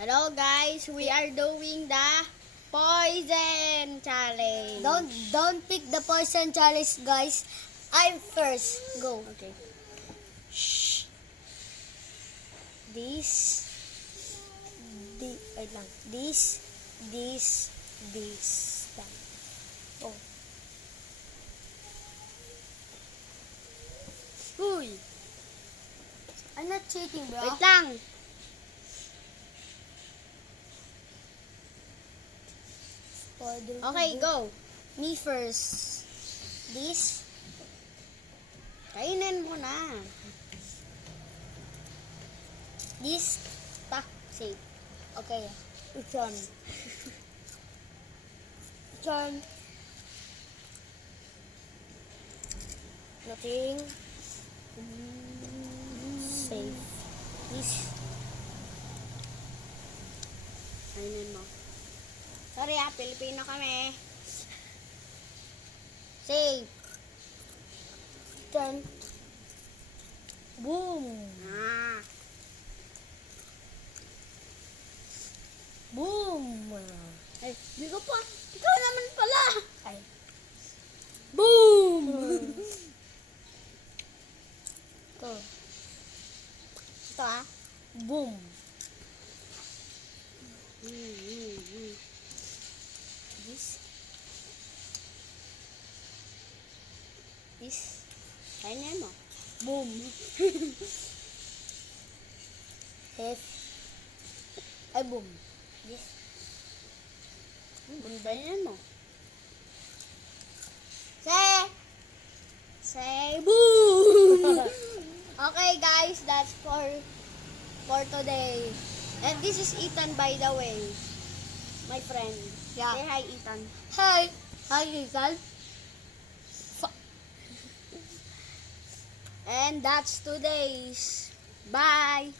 Hello guys, we are doing the poison challenge. Don't pick the poison challenge, guys. I'm first. Go. Okay. Shh. Wait lang. This. Lang. Oh. Uy, I'm not cheating, bro. wait lang. Okay, go. Me first. This. Kainin mo na. This. Say. Okay. Which one? Which one? Nothing. Safe. This. Kainin mo. Sorry Pilipino kami. Safe. Turn. Boom. Ah, Boom. ay, di ko pa. Ikaw naman pala. Ay. Boom! Ito. Ito ah. Boom. This. This. Kainin mo. Boom. F. Ay, boom. This. Kainin mo. Say boom! Okay guys, that's for today. And this is Ethan, by the way. My friend. Yeah. Say hi, Ethan. Hi. Hi, Ethan. And that's today's. Bye!